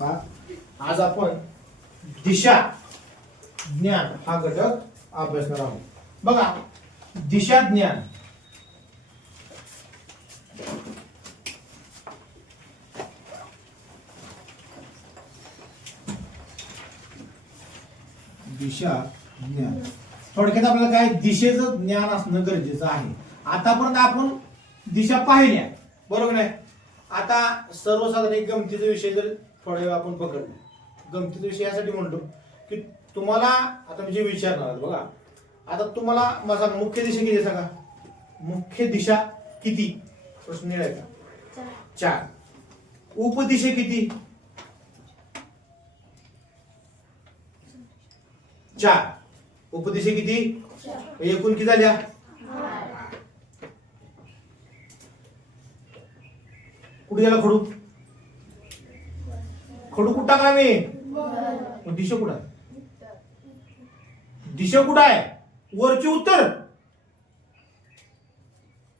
आज आपण दिशा ज्ञान हा घटक अभ्यासणार आहोत. बघा, दिशा ज्ञान दिशा ज्ञान थोडक्यात आपल्याला काय दिशेचं ज्ञान असणं गरजेचं आहे. आतापर्यंत आपण दिशा पाहिल्या, बरोबर नाही. आता सर्वसाधारण एक गमतीचा विषय जर थोड्या वेळ आपण पकडला, गमतीचा विषय यासाठी म्हणतो की तुम्हाला आता मी जे विचारणार आहे बघा, आता तुम्हाला माझा मुख्य दिशा किती सांगा, मुख्य दिशा किती प्रश्न आहे का 4. उपदिशा किती 4. उपदिशा किती एकूण किती झाल्या. कुठे गेला खडू, खडू कुठं टाकला मी, दिशा कुठं आहे, दिशा कुठं आहे, वरची उत्तर.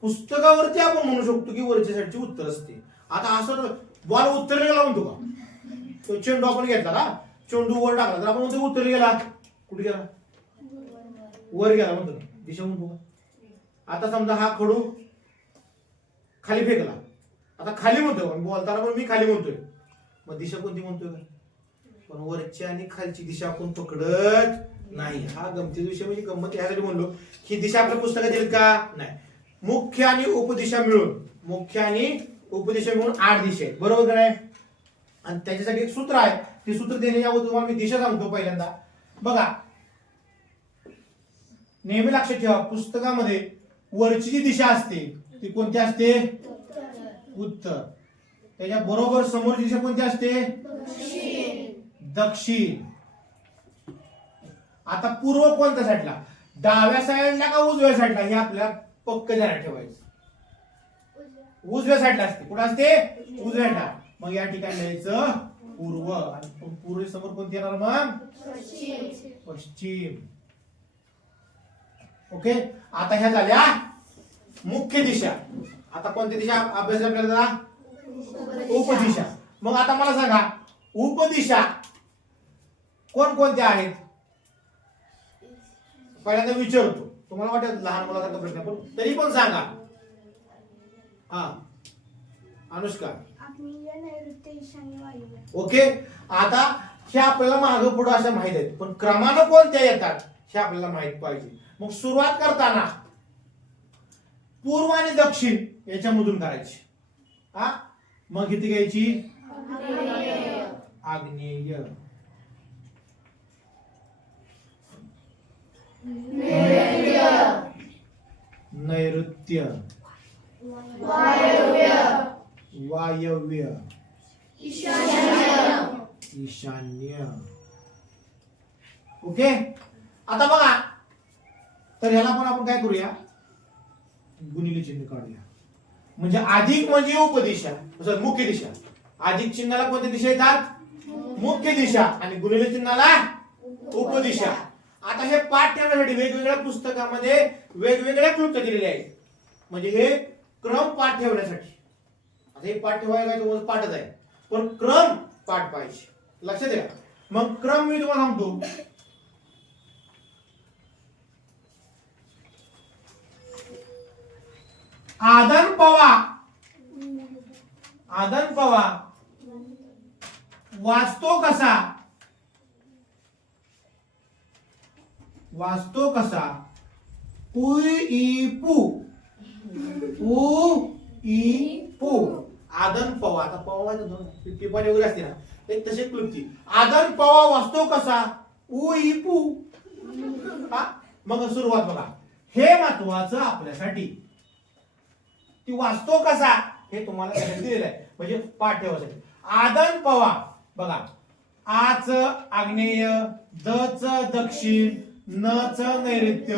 पुस्तकावरती आपण म्हणू शकतो की वरच्या साईडची उत्तर असते. आता असं बॉल उत्तर गेला म्हणतो का, तो चेंडू आपण घेतला का, चेंडू वर टाकला तर आपण म्हणतो उत्तर गेला, कुठे गेला, वर गेला म्हणतो, दिशा म्हणतो. आता समजा हा खडू खाली फेकला, आता खाली म्हणतोय, बोलताना पण मी खाली म्हणतोय, मग दिशा कोणती म्हणतोय, पण वरची आणि खालची दिशा आपण पकडत नाही. हा गमतीचा विषय, म्हणजे गंमत यासाठी म्हणलो की दिशा आपल्या पुस्तकात येईल का नाही. मुख्य आणि उपदिशा मिळून, मुख्य आणि उपदिशा मिळून 8 दिशा आहेत, बरोबर का नाही. आणि त्याच्यासाठी एक सूत्र आहे, ते सूत्र देण्याच्या अगोदर तुम्हाला मी दिशा सांगतो. पहिल्यांदा बघा, नेहमी लक्षात ठेवा, पुस्तकामध्ये वरची जी दिशा असते ती कोणती असते, उत्तर. त्याच्या बरोबर समोरची दिशा कोणती असते, दक्षिण. आता पूर्व कोणत्या साईडला, डाव्या साईडला का उजव्या साईडला, हे आपल्याला पक्क ध्यानात ठेवायचं. उजव्या साईडला असते, कुठं असते, उजव्या साईडला. मग या ठिकाणी लिहायचं पूर्व, आणि पूर्व समोर कोणती येणार मग, पश्चिम. ओके, आता ह्या झाल्या मुख्य दिशा. आता कोणत्या दिशा अभ्यास आपल्याला, उपदिशा. मग आता मला सांगा, उपदिशा कोणकोणत्या आहेत. पहिल्यांदा विचारतो, तुम्हाला वाटत लहान मुलासारखा प्रश्न, पण तरी पण सांगा. हा अनुष्का, ओके. आता हे आपल्याला मागं पुढं अशा माहित आहेत, पण क्रमानं कोणत्या येतात हे आपल्याला माहित पाहिजे. मग सुरुवात करताना पूर्व आणि दक्षिण याच्यामधून करायची. हा, मग इथे घ्यायची आग्नेय, नैऋत्य, वायव्य, ईशान्य. ओके. आता बघा, तर ह्याला पण आपण काय करूया, गुणिले चिन्ह काढूया. म्हणजे अधिक म्हणजे उपदिशा, मुख्य दिशा. अधिक चिन्हाला कोणत्या दिशा येतात, मुख्य दिशा, आणि गुणिले चिन्हाला उपदिशा. आता हे पाठ ठेवण्यासाठी वेगवेगळ्या पुस्तकामध्ये वेगवेगळ्या क्लुप्त्या दिलेल्या आहेत, म्हणजे हे क्रम पाठ ठेवण्यासाठी. आता हे पाठ ठेवायला काय तुम्हाला पाठच आहे, पण क्रम पाठ पाहिजे, लक्षात द्या. मग क्रम मी तुम्हाला सांगतो. आदन पवा, आदन पवा वाचतो कसा, वाचतो कसा, उ ई पू, उ ई पू. आदन पवा, आता पवा टिपाणी वगैरे असते ना, एक तसे क्लुप्ती. आदन पवा वाचतो कसा, उ ई पू. मग सुरुवात बघा, हे महत्वाचं आपल्यासाठी. ती वाचतो कसा हे तुम्हाला दिलेलं आहे, म्हणजे पाठ ठेवायसाठी. आदन पवा बघा, आच आग्नेय, द च दक्षिण, न च नैऋत्य,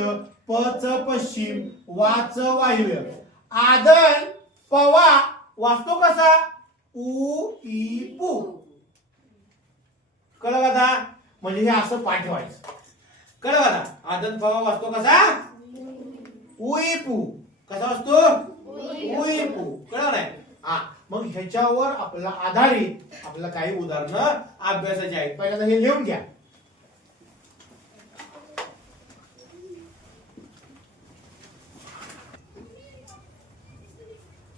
प च पश्चिम, वा च वायव्य. आदन पवा वाचतो कसा, उ ई पू. कळलं का? म्हणजे हे असं पाठ ठेवायचं. कळलं का? आदन पवा वाचतो कसा, उ ई पू. कसा वाचतो, उ ई पू. कळलं नाही. हा, मग ह्याच्यावर आपल्याला आधारित आपल्याला काही उदाहरणं अभ्यासाची आहेत. पहिल्यांदा हे लिहून घ्या.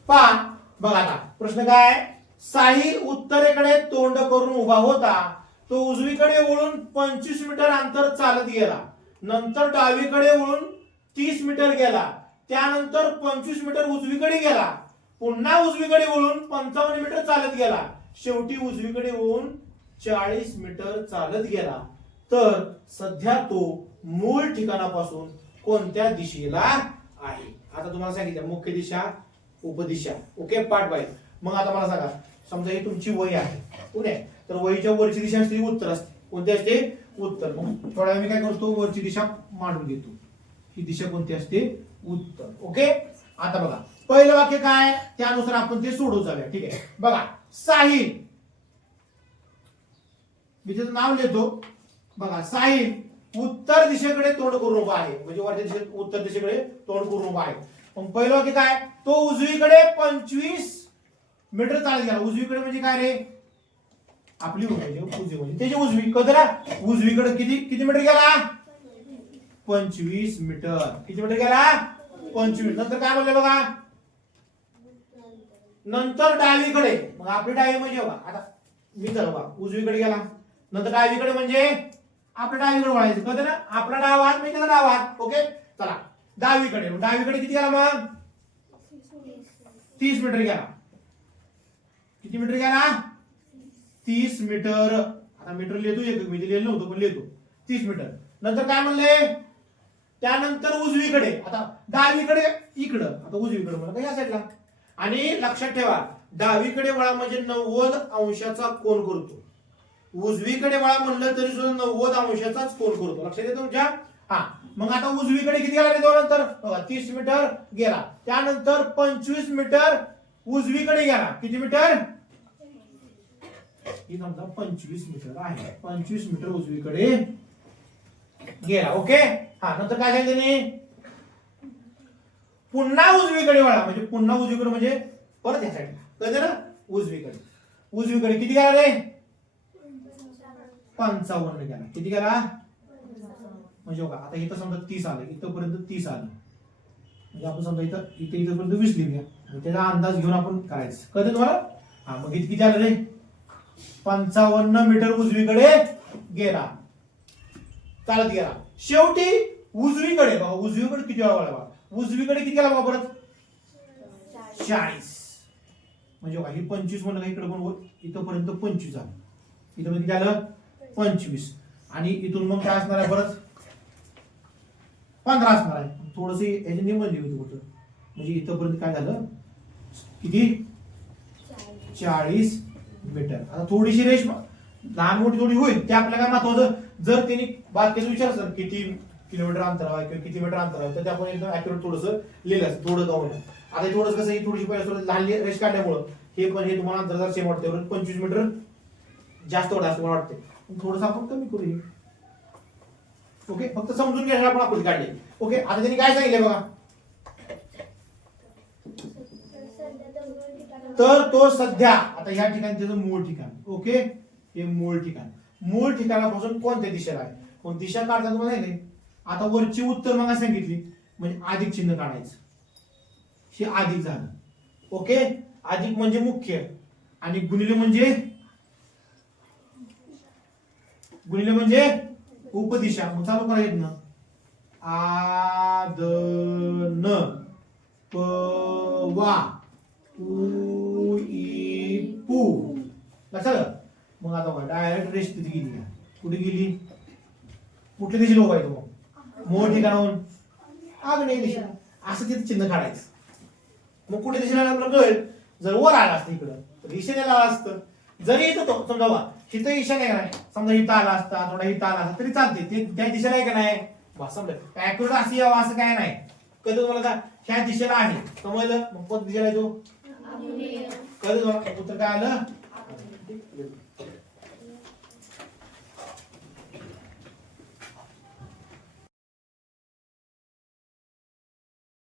पहा बघा आता प्रश्न काय. साहिल उत्तरेकडे तोंड करून उभा होता. तो उजवीकडे वळून 25 मीटर अंतर चालत गेला. नंतर डावीकडे वळून 30 मीटर गेला. त्यानंतर 25 मीटर उजवीकडे गेला. पुन्हा उजवीकडे वळून 55 मीटर चालत गेला. शेवटी उजवीकडे वळून 40 मीटर चालत गेला. तर सध्या तो मूळ ठिकाणापासून कोणत्या दिशेला आहे. आता तुम्हाला सांगितलं मुख्य दिशा, उपदिशा. Okay, part wise. मग आता मला सांगा, समजा ही तुमची वही आहे. पुढे तर वहीच्या वरची दिशा असते उत्तर असते. कोणती असते? उत्तर. मग थोड्या मी काय करतो, वरची दिशा मांडून घेतो. ही दिशा कोणती असते? उत्तर. ओके, आता बघा पहिलं वाक्य काय, त्यानुसार आपण ते सोडवू जाऊया. ठीक आहे, बघा साहिल, मी त्याचं नाव लिहितो. बघा साहिल उत्तर दिशेकडे तोंड करून उभा आहे. म्हणजे वरच्या दिशेत उत्तर दिशेकडे तोंड करून उभा आहे. मग पहिलं वाक्य काय, तो उजवीकडे 25 मीटर चालत गेला. उजवीकडे म्हणजे काय रे, आपली उजवी म्हणजे त्याची उजवी. कधरा उजवीकडे किती मीटर गेला? 25 मीटर. किती मीटर गेला? 25. नंतर काय म्हणले बघा, नंतर डावीकडे. मग आपली डावी म्हणजे बघा आता मी तर बघा उजवीकडे गेला. नंतर डावीकडे म्हणजे आपल्या डावीकडे वळायचं. कधी ना आपला डावा हात म्हणजे त्याचा डावा हात. ओके, चला डावीकडे. डावीकडे किती गेला मग? 30 मीटर गेला. किती मीटर गेला? 30 मीटर. आता मीटर लिहितो, एक मी लिहिलं नव्हतं पण लिहितो. 30 मीटर. नंतर काय म्हणले, त्यानंतर उजवीकडे. आता डावीकडे इकडं, आता उजवीकडे म्हणलं या साईडला. आणि लक्षात ठेवा, डावीकडे वळा म्हणजे 90 अंशाचा कोन करतो. उजवीकडे वळा म्हणलं तरी सुद्धा 90 अंशाचाच कोन करतो. लक्षात येतं तुमच्या? हा, मग आता उजवीकडे किती गेला रे? नंतर 30 मीटर गेला. त्यानंतर 25 मीटर उजवीकडे गेला. किती मीटर? ही समजा 25 मीटर आहे. 25 मीटर उजवीकडे गेला. ओके, हा. नंतर काय सांगितलं त्याने, पुन्हा उजवीकडे वळा. म्हणजे पुन्हा उजवीकडे म्हणजे परत ह्या साईडला. कळलं ना? उजवीकडे. उजवीकडे किती गेला रे? 55 गेला. किती गेला? म्हणजे बघा आता इथं समजा 30 आलं, इथपर्यंत 30 आलं. म्हणजे आपण समजा इथपर्यंत 20 लिहूया. त्याचा अंदाज घेऊन आपण करायचं. कळतं तुम्हाला? हा, मग इथे किती आलं रे? 55 मीटर उजवीकडे गेला, चालत गेला. शेवटी उजवीकडे बघा, उजवीकडे किती वेळा वळला? उजवीकडे किती गेला बघा परत? 40. म्हणजे बघा ही 25 म्हणलं, इकडे पण इथपर्यंत 25 आलं. इथं किती आलं? 25. आणि इथून मग काय असणार आहे परत? 15 असणार आहे. थोडस याची नियम लिहिली होती. म्हणजे इथपर्यंत काय झालं? किती? 40 मीटर. आता थोडीशी रेष लहान मोठी थोडी होईल, ते आपल्याला काय महत्वाचं, जर त्यांनी बाकीचं विचारलं किती किलोमीटर अंतर आहे किंवा किती मीटर अंतर आहे, तर ते आपण एकदम ऍक्युरेट थोडंसं लिहिलं असतं, थोडं जाऊन. आता थोडंसं कसं ही थोडीशी पहिल्या लहान रेष काढल्यामुळं हे पण हे तुम्हाला अंतर जर सेम वाटते, 25 मीटर जास्त वाटत असं मला वाटते. थोडंसं आपण कमी करू. ओके, फक्त समजून घ्यायला आपण आकृती काढली. ओके, आता त्यांनी काय सांगितले बघा, तर तो सध्या आता ह्या ठिकाणी त्याचं मूळ ठिकाण. ओके, हे मूळ ठिकाण. मूळ ठिकाणापासून कोणत्या दिशेला आहे? मग दिशा काढता तुम्हाला नाही. आता वरची उत्तर मग सांगितली म्हणजे अधिक चिन्ह काढायचं. हे अधिक झालं. ओके, अधिक म्हणजे मुख्य आणि गुणिले म्हणजे उपदिशा. मग चालू करायचं ना, आदन पवा उ इ पू. लक्षात? मग आता डायरेक्ट रेष तिथे गेली. कुठे गेली? कुठल्या दिशेला उभा आहे तो? मूळ ठिकाणाहून आग्नेय दिशेला. असं तिथे चिन्ह काढायचं. मग कुठे दिशेला आपल्याला कळेल. जर वर आला असतं इकडं तर ईशान्येला आला असतं. जरी इथं तो समजा बा इथं ईशान्य आहे, समजा इथं आला असता, थोडा इथं आला असता तरी चालते. ते त्या दिशेला आहे का नाही? बस समजा ऍक्युरेट अशी यावं असं काय नाही. कधी तुम्हाला ह्या दिशेला आहे समजलं, मग कोणत्या दिशेला आहे तो? कधी उत्तर काय आलं?